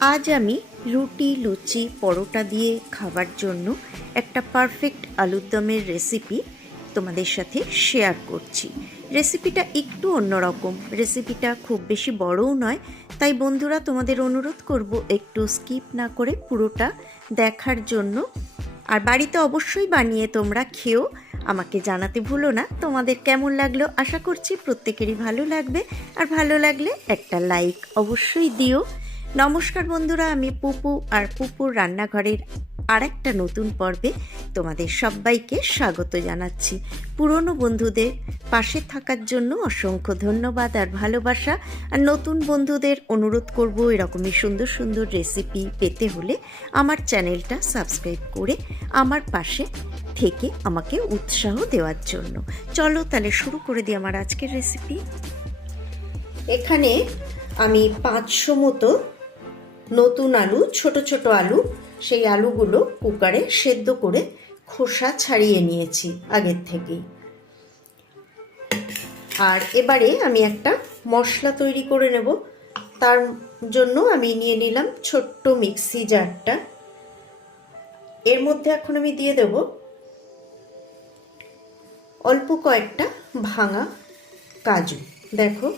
আজ আমি রুটি, লুচি, পরোটা দিয়ে খাবার জন্য একটা পারফেক্ট আলুর দমের রেসিপি তোমাদের সাথে শেয়ার করছি। রেসিপিটা একটু অন্যরকম। রেসিপিটা খুব বেশি বড়ও নয়, তাই বন্ধুরা তোমাদের অনুরোধ করব একটু স্কিপ না করে পুরোটা দেখার জন্য। আর বাড়িতে অবশ্যই বানিয়ে তোমরা খেও, আমাকে জানাতে ভুলো না। তোমাদের কেমন লাগল আশা করছি প্রত্যেকেরই ভালো লাগবে। আর ভালো লাগলে একটা লাইক অবশ্যই দিও। নমস্কার বন্ধুরা, আমি পুপু আর পুপুর রান্নাঘরের আর একটা নতুন পর্বে তোমাদের সবাইকে স্বাগত জানাচ্ছি। পুরনো বন্ধুদের পাশে থাকার জন্য অসংখ্য ধন্যবাদ আর ভালোবাসা। আর নতুন বন্ধুদের অনুরোধ করব এরকমই সুন্দর সুন্দর রেসিপি পেতে হলে আমার চ্যানেলটা সাবস্ক্রাইব করে আমার পাশে থেকে আমাকে উৎসাহ দেওয়ার জন্য। চলো তাহলে শুরু করে দিই আমার আজকের রেসিপি এখানে আমি পাঁচশো মতো নতুন আলু, ছোট ছোট আলু। সেই আলুগুলো কুকারে সেদ্ধ করে খোসা ছাড়িয়ে নিয়েছি আগের থেকেই। আর এবারে আমি একটা মশলা তৈরি করে নেব। তার জন্য আমি নিয়ে নিলাম ছোট্ট মিক্সি জারটা। এর মধ্যে এখন আমি দিয়ে দেব অল্প কয়েকটা ভাঙা কাজু। দেখো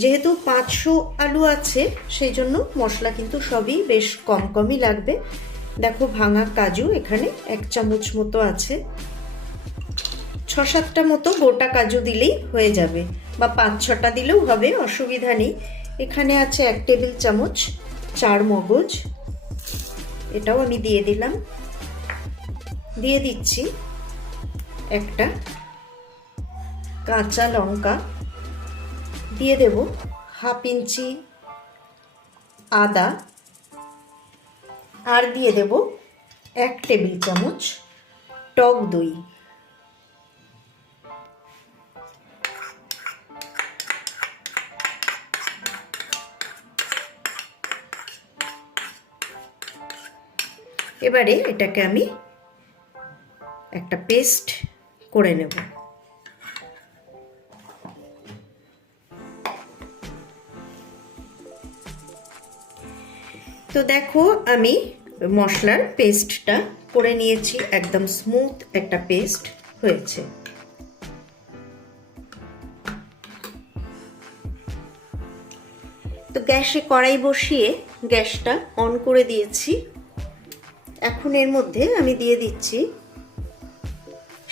যেহেতু পাঁচশো আলু আছে, সেই জন্য মশলা কিন্তু সবই বেশ কম কমই লাগবে। দেখো ভাঙা কাজু এখানে এক চামচ মতো আছে। ছ সাতটা মতো গোটা কাজু দিলেই হয়ে যাবে, বা পাঁচ ছটা দিলেও হবে, অসুবিধা নেই। এখানে আছে এক টেবিল চামচ চার মগজ। এটাও আমি দিয়ে দিলাম। দিয়ে দিচ্ছি একটা কাঁচা লঙ্কা। দিয়ে দেব হাফ ইঞ্চি আদা আর দিয়ে দেব এক টেবিল চামচ টক দই। এবারে এটাকে আমি একটা পেস্ট করে নেব। তো দেখো আমি মশলার পেস্টটা করে নিয়েছি, একদম স্মুথ একটা পেস্ট হয়েছে। তো গ্যাসে কড়াই বসিয়ে গ্যাসটা অন করে দিয়েছি। এখন এর মধ্যে আমি দিয়ে দিচ্ছি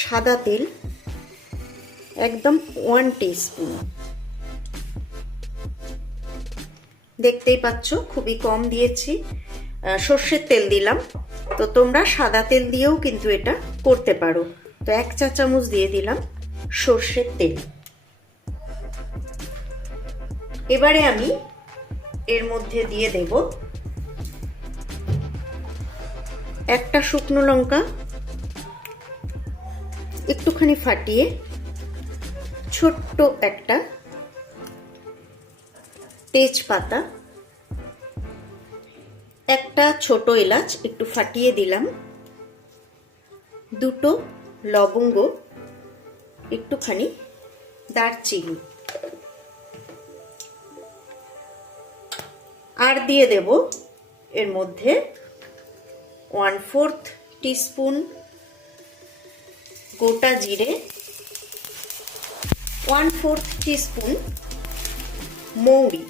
সাদা তেল, একদম ওয়ান টিস্পুন দেখতেই পাচ্ছ, খুবই কম দিয়েছি। সর্ষের তেল দিলাম। তো তোমরা সাদা তেল দিয়েও কিন্তু এটা করতে পারো। তো এক চা চামচ দিয়ে দিলাম সর্ষের তেল। এবারে আমি এর মধ্যে দিয়ে দেব একটা শুকনো লঙ্কা, একটুখানি ফাটিয়ে ছোট্ট একটা তেজপাতা, একটা ছোট এলাচ একটু ফাটিয়ে দিলাম, দুটো লবঙ্গ, একটুখানি দারচিনি। আর দিয়ে দেব এর মধ্যে ওয়ান ফোর্থ টিস্পুন গোটা জিরে ওয়ান ফোর্থ টিস্পুন মৌরি।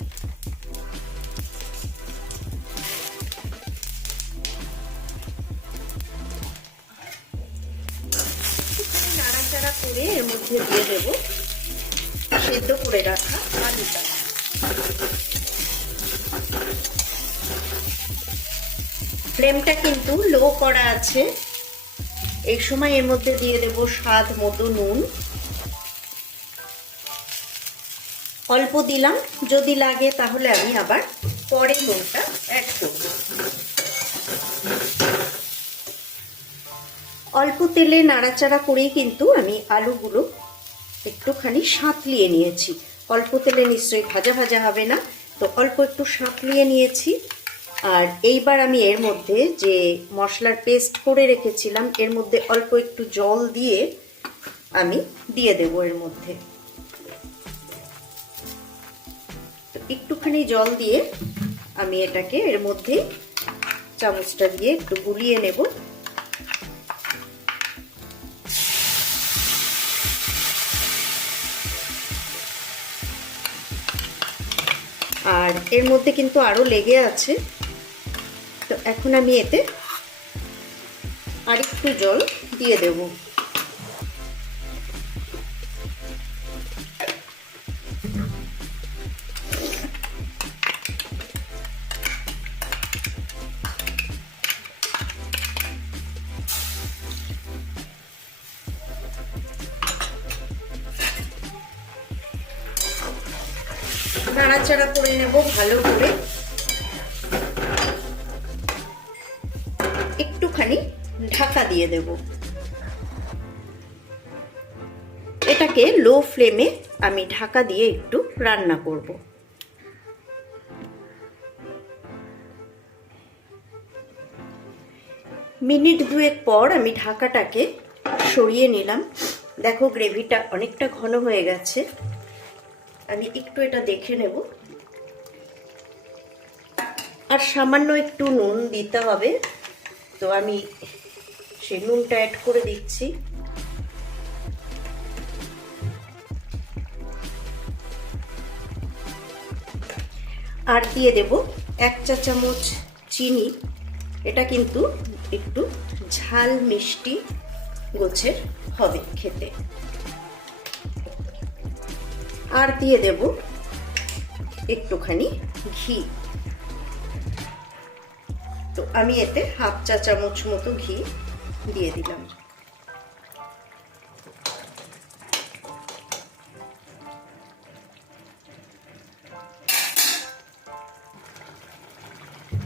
করে এর মধ্যে দিয়ে দেব। সেদ্ধ করে রাখা আলুটা। ফ্লেমটা কিন্তু লো করা আছে। এই সময় এর মধ্যে দিয়ে দেব স্বাদ মতো নুন। অল্প দিলাম। যদি লাগে তাহলে আমি আবার পরে নুনটা অ্যাড করব। অল্প তেলে নাড়াচাড়া করেই কিন্তু আমি আলুগুলো একটুখানি সাঁতলিয়ে নিয়েছি। অল্প তেলে নিশ্চয়ই ভাজা ভাজা হবে না, তো অল্প একটু সাঁতলিয়ে নিয়েছি। আর এইবার আমি এর মধ্যে যে মশলার পেস্ট করে রেখেছিলাম, এর মধ্যে অল্প একটু জল দিয়ে আমি দিয়ে দেবো এর মধ্যে। একটুখানি জল দিয়ে আমি এটাকে এর মধ্যে চামচটা দিয়ে একটু গুলিয়ে নেব। আর এর মধ্যে কিন্তু আরও লেগে আছে। তো এখন আমি এতে আরেকটু জল দিয়ে দেব। নাড়াচাড়া করে নেব ভালো করে। একটুখানি ঢাকা দিয়ে দেব। এটাকে লো ফ্লেমে আমি ঢাকা দিয়ে একটু রান্না করব। মিনিট দুয়েক পর আমি ঢাকাটাকে সরিয়ে নিলাম। দেখো গ্রেভিটা অনেকটা ঘন হয়ে গেছে। আমি একটু এটা দেখে নেব। আর সামান্য একটু নুন দিতে হবে। তো আমি সেই নুনটা অ্যাড করে দিচ্ছি। আর দিয়ে দেব এক চা চামচ চিনি। এটা কিন্তু একটু ঝাল মিষ্টি গোছের হবে খেতে। আর দিয়ে দেব একটুখানি ঘি। তো আমি এতে হাফ চা চামচ মতো ঘি দিয়ে দিলাম।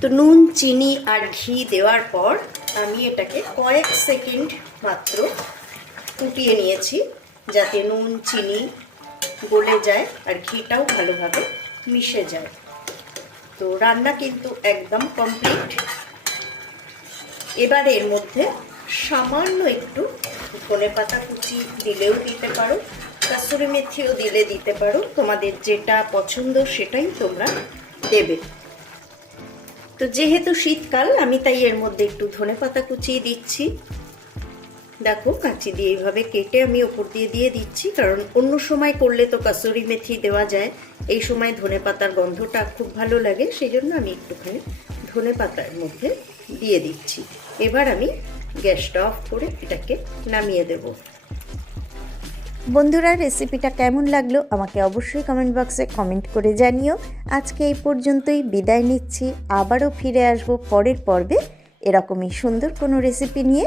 তো নুন, চিনি আর ঘি দেওয়ার পর আমি এটাকে কয়েক সেকেন্ড মাত্র ফুটিয়ে নিয়েছি, যাতে নুন, চিনি গলে যায় আর ঘিটাও ভালোভাবে মিশে যায়। তো রান্না কিন্তু একদম কমপ্লিট এবার এর মধ্যে সামান্য একটু ধনে পাতা কুচি দিলেও দিতে পারো, কাসুরি মেথিও দিলে দিতে পারো, তোমাদের যেটা পছন্দ সেটাই তোমরা দেবে। তো যেহেতু শীতকাল, আমি তাই এর মধ্যে একটু ধনে পাতা কুচিয়ে দিচ্ছি। দেখো, কাঁচি দিয়ে এইভাবে কেটে আমি ওপর দিয়ে দিয়ে দিচ্ছি, কারণ অন্য সময় করলে তো কাসুরি মেথি দেওয়া যায়। এই সময় ধনে পাতার গন্ধটা খুব ভালো লাগে সেই জন্য আমি একটুখানি ধনে পাতার মধ্যে দিয়ে দিচ্ছি। এবার আমি গ্যাসটা অফ করে এটাকে নামিয়ে দেব। বন্ধুরা, রেসিপিটা কেমন লাগল আমাকে অবশ্যই কমেন্ট বক্সে কমেন্ট করে জানিও। আজকে এই পর্যন্তই বিদায় নিচ্ছি, আবারও ফিরে আসব পরের পর্বে এরকমই সুন্দর কোনো রেসিপি নিয়ে।